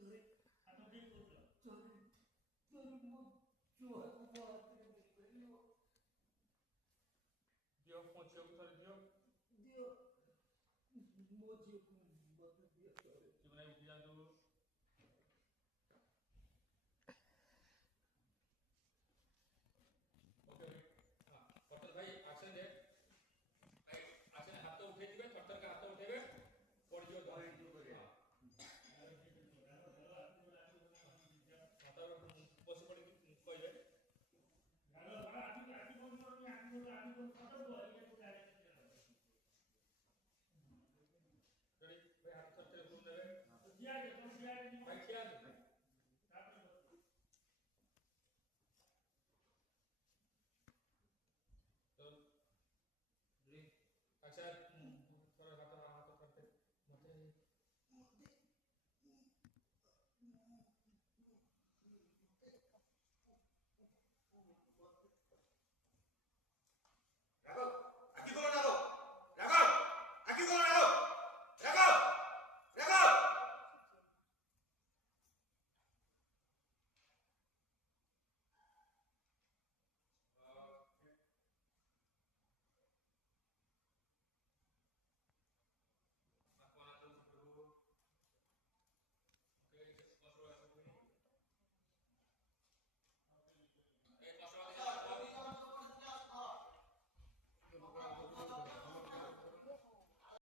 ହାତ ଦେଇ କରୁଛ ଦିଅ ମୋ ଝିଅକୁ ଥରେ ଦିଅ ମୋ ଝିଅକୁ ମତେ ଦିଅ ଜୀବନ ଉଠି ଯାଆନ୍ତୁ ओके हाँ पटेल भाई एक्शन दे एक्शन हाथ तो उठे दिबे थर का हाथ उठेबे पड़ जियो तो हां हाथ बस पड़ कहबे गालो बड़ा आटी बोल फोटो दो ये तो डायरेक्ट रेडी भाई हाथ थर घूम देबे दिया के